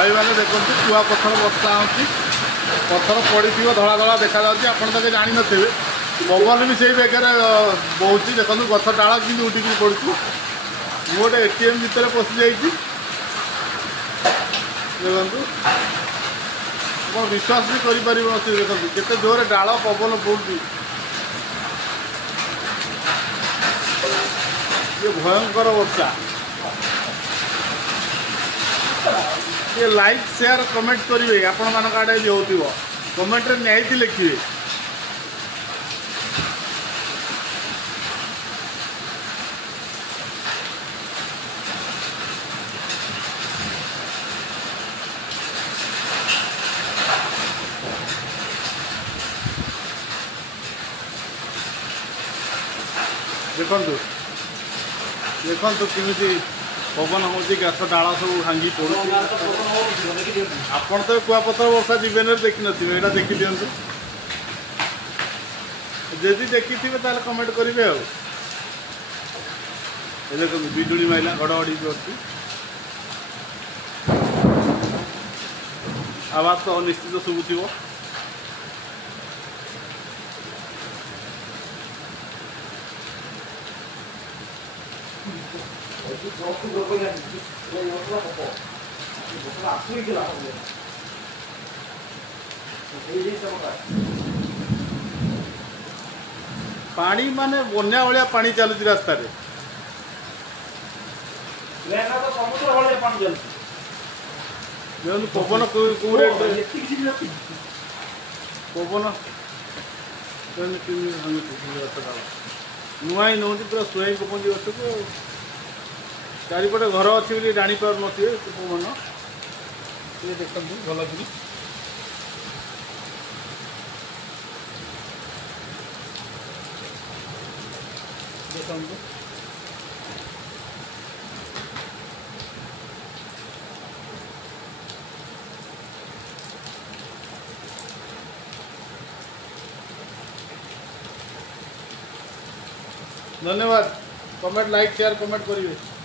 भाई मैंने देखो कुआ पत्थर बस्ता होती पत्थर पड़ी धला धला देखा आपड़ तक जान थे पवन भी से बेगे बहुत देखो गछ डाल कि उठिक पड़ू गोटे एटीएम भितर पशि देखु आप विश्वास भी कर देखो केते जोरे डाल पवन पड़ू ये भयंकर वर्षा ये लाइक शेयर कमेंट करेंगे आपण मान आड़े भी हो कमेंट रे निहाती लिखिए देखु देखु केमी पवन हूँ गछ डाल सब भांगी पड़ू आपड़ तो कुआपतर वर्षा जीवन में देखी नथिबे एटा देखी दियंतु जदि देखी थे कमेंट करेंगे देखो बिजुली माइला घड़घड़ी भी आवाज तो निश्चित शुभुव पानी माने बन्या भाया पानी चलुची रास्ता समुद्र भाया पानी चलती पवन पवन नुआ ही नौ पूरा सुई पकड़ गछ को चारिपटे घर अच्छी जानी पार नथिबे पवन ये देखते भल कि देखते धन्यवाद कमेंट लाइक शेयर कमेंट करेंगे।